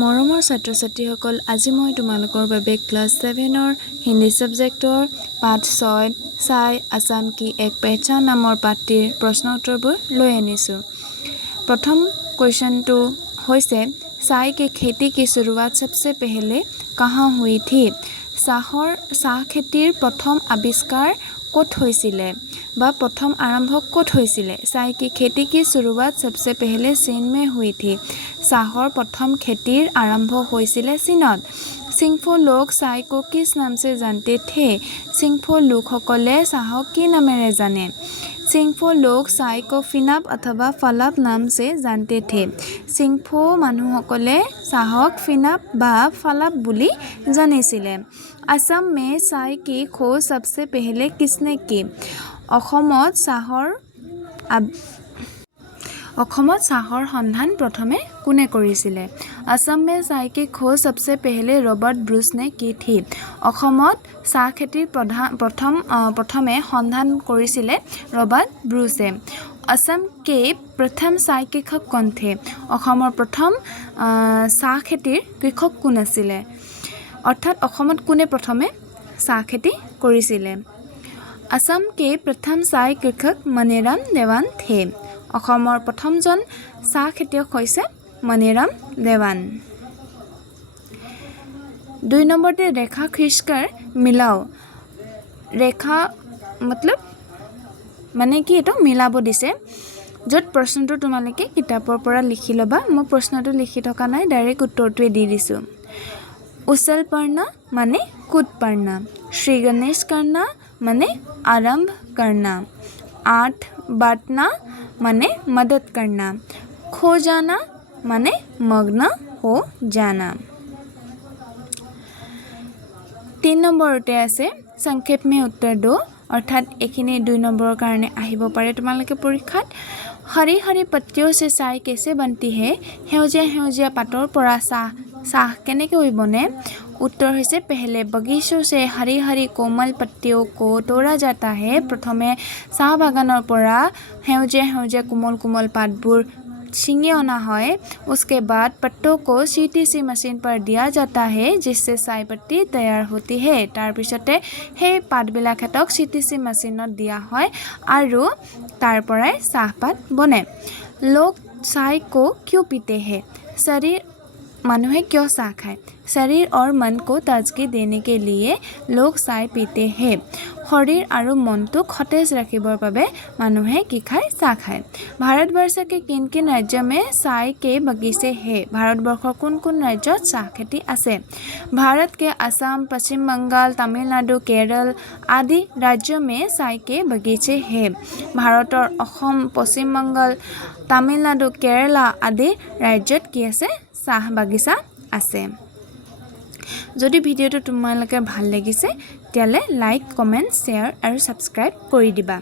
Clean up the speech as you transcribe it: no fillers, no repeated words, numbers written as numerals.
মৰমৰ ছাত্ৰ-ছাত্ৰীসকল, আজি মই তোমালোকৰ বাবে ক্লাছ 7ৰ হিন্দী ছাবজেক্টৰ পাঠ 6 চাই আসাম কি এক পেহচান নামৰ পাঠটিৰ প্ৰশ্ন উত্তৰবোৰ লৈ আনিছোঁ। প্ৰথম কুৱেশ্যনটো হৈছে চাই কি खेती की शुरुआत सबसे पहले कहाँ हुई थी? চাহ খেতিৰ প্ৰথম আৱিষ্কাৰ ক'ত হৈছিলে বা প্ৰথম আৰম্ভ ক'ত হৈছিলে? চাই কি खेती की शुरुआत सबसे पहले चीन में हुई थी। চাহৰ প্ৰথম খেতিৰ আৰম্ভ হৈছিলে চীনত। চিংফো লোক চাই को किस नाम से जानते थे? চিংফো লোকসকলে চাহক কি নামেৰে জানে? চিংফো লোক চাই को ফিনাপ অথবা ফালাপ নাম से जानते थे। চিংফো মানুহসকলে চাহক ফিনাপ বা ফালাপ বুলি জানিছিলে। আসাম में চাই की खोज सबसे पहले किसने की? অসমত চাহৰ সন্ধান প্ৰথমে কোনে কৰিছিলে? আসাম में চাই की खोज सबसे पहले ৰবাৰ্ট ব্ৰুছ ने की थी। অসমত চাহ খেতিৰ প্ৰথমে সন্ধান কৰিছিলে ৰবাৰ্ট ব্ৰুছে। असम के प्रथम চাহ কৃষক কোন थे? অসমৰ প্ৰথম চাহ খেতিৰ কৃষক কোন আছিলে? অৰ্থাৎ অসমত কোনে প্ৰথমে চাহ খেতি কৰিছিলে? असम के प्रथम চাহ কৃষক মণিৰাম দেৱান थे। অসমৰ প্ৰথমজন চাহ খেতিয়ক হৈছে মণিৰাম দেৱান। 2 নম্বৰতে ৰেখা খীঁচকৰ মিলাও। ৰেখা মানে কি এইটো মিলাব দিছে, য'ত প্ৰশ্নটো তোমালোকে কিতাপৰ পৰা লিখি ল'বা। মই প্ৰশ্নটো লিখি থকা নাই, ডাইৰেক্ট উত্তৰটোৱে দি দিছোঁ। উচল পঢ়না মানে কুদ পঢ়না। শ্ৰী গণেশ কৰনা মানে আৰম্ভ কৰনা। আঠ বাটনা মানে মদদ करना। खो जाना মানে मग्न हो जाना। 3 নম্বৰতে আছে সংক্ষেপ में उत्तर दो, অৰ্থাৎ এইখিনি 2 নম্বৰৰ কাৰণে আহিব পাৰে তোমালোকে পৰীক্ষাত। हरी हरी पत्तियों से चाय कैसे बनती है? সেউজীয়া সেউজীয়া পাতৰ পৰা চাহ কেনেকৈ বনে? उत्तर হৈছে पहले बगीचों से हरी हरी कोमल पत्तियों को तोड़ा जाता है। प्रथमे চাহ বাগানৰ পৰা সেউজীয়া সেউজীয়া কোমল কোমল পাতবোৰ ছিঙি অনা হয়। उसके बाद पत्तों को सीटी सी मशीन पर दिया जाता है जिससे चाय पत्ती तैयार होती है। তাৰ পিছতে সেই পাতবিলাকহঁতক सीटी सी मशीনত দিয়া হয় আৰু তাৰ পৰাই চাহপাত বনে। लोग चाय को क्यों पीते हैं? মানুহে কিয় চাহ খায়? शरीर और मन को ताजगी देने के लिए लोग चाय पीते हैं। শৰীৰ আৰু মনটোক সতেজ ৰাখিবৰ বাবে মানুহে কি খায়? চাহ খায়। भारतवर्ष के किन किन राज्य में चाय के बगीचे हैं? ভাৰতবৰ্ষৰ কোন কোন ৰাজ্যত চাহ খেতি আছে? भारत के असम, पश्चिम बंगाल, तमिलनाडु, केरल आदि राज्यों में चाय के बगीचे हैं। ভাৰতৰ অসম, পশ্চিম বংগাল, তামিলনাডু, কেৰালা আদি ৰাজ্যত কি আছে? চাহ বাগিচা আছে। যদি ভিডিঅ'টো তোমালোকে ভাল লাগিছে তেতিয়াহ'লে লাইক, কমেণ্ট, শ্বেয়াৰ আৰু ছাবস্ক্ৰাইব কৰি দিবা।